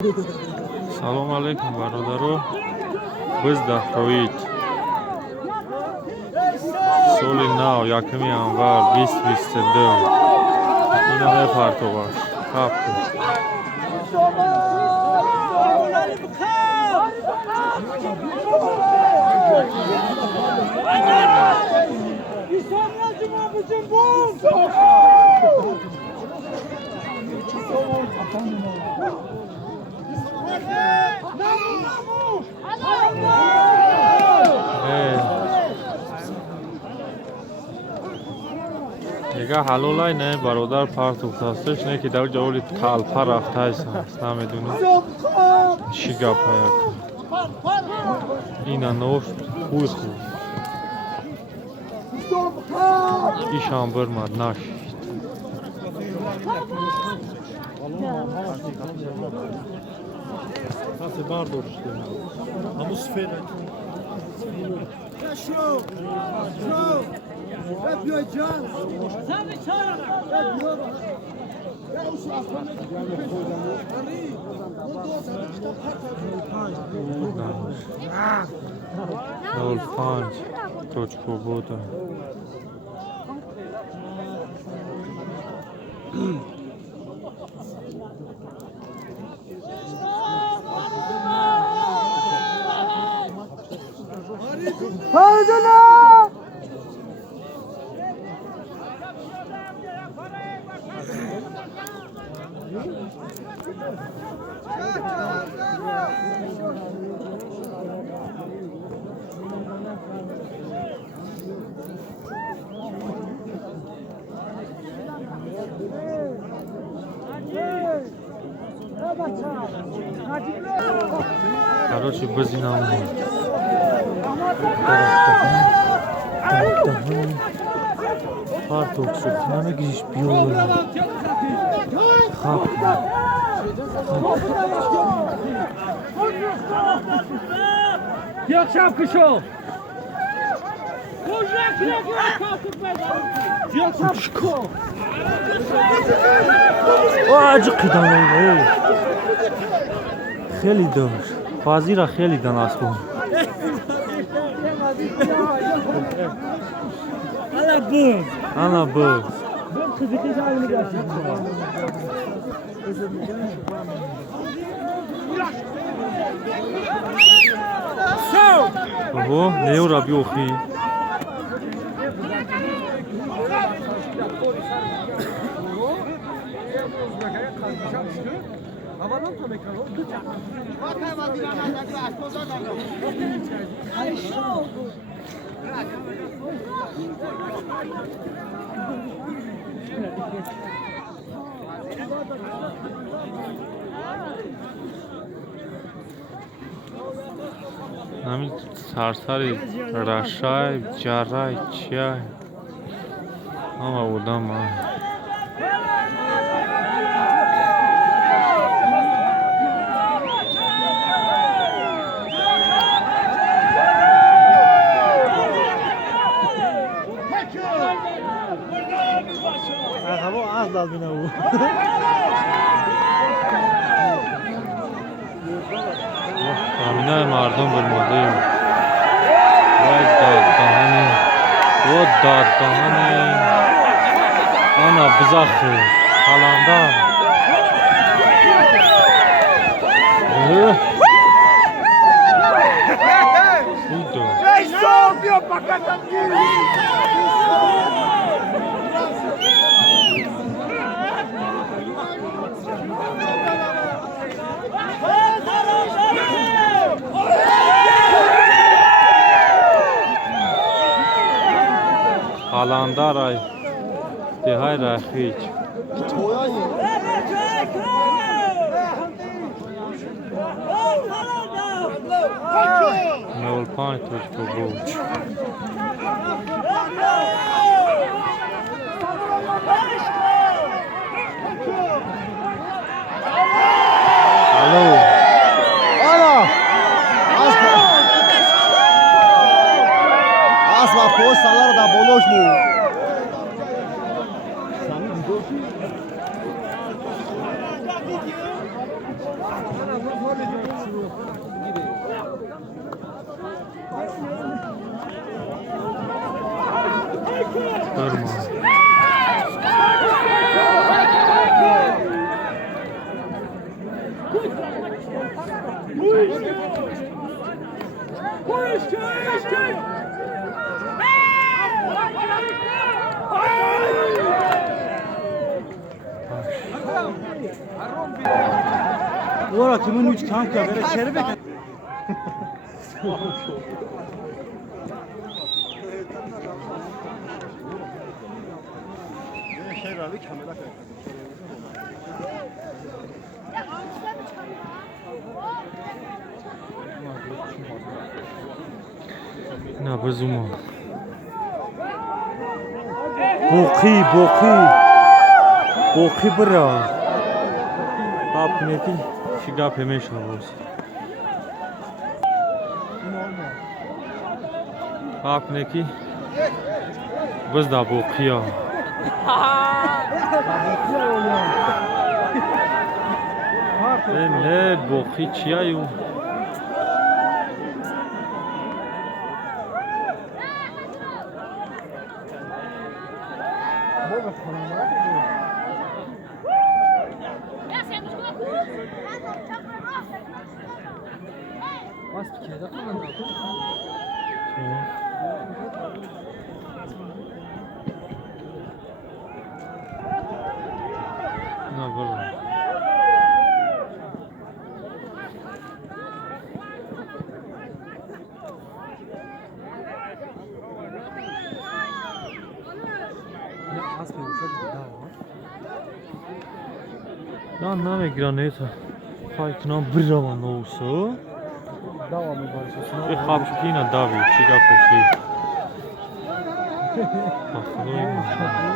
Салом алейкум, бародаро. Biz da Хоит. Соли нав, якми январ 2022. Ина мепартоваш. Хапку. دیگه حلولای نه برادر پرتوک هستش نه که در جولی تلپا رفته است نمیدونی چی گپ یک اینا نوشت خوی خوب ایشان برمد نشید Nasıl bardo işte. Ama sfera. Şov. Şov. Yapıyor can. Sen de çağır. Yapıyor. Ya şu aslanı. Nol panç. Точку буде. Haydi! Короче, без инаума. Парток шуд, намегиш биола. Хап. Я шапку шел. Я шапку. واجه قدامه خیلی داشت بازی را خیلی دناس کن انا بود اوه نیو را بیوخی Havadan tam ekran oldu. همین سرسری رشای جرای چیای اما بودم من هوا از دل بینه او همینه مردم برموده وای داد دهنی و داد دهنی انا بزخی خلانده بودو خلانده رای دیهای رخیج نول پانچ توچکو بوچ الو Asma postalar da boloş mu? Sana Durma. Ora kimin üç kanka böyle çerbek. Ne bezuma. Boki bra. Apne ki shiga pemesh avos. Apne ki bazda bokiya. Ne boki chiayu. Ne var? Lan ne Игра neyse. Faykına bir zaman olsa. Devam ediyorsun. Xapçina Davi, chiga koshi. Baxtloy.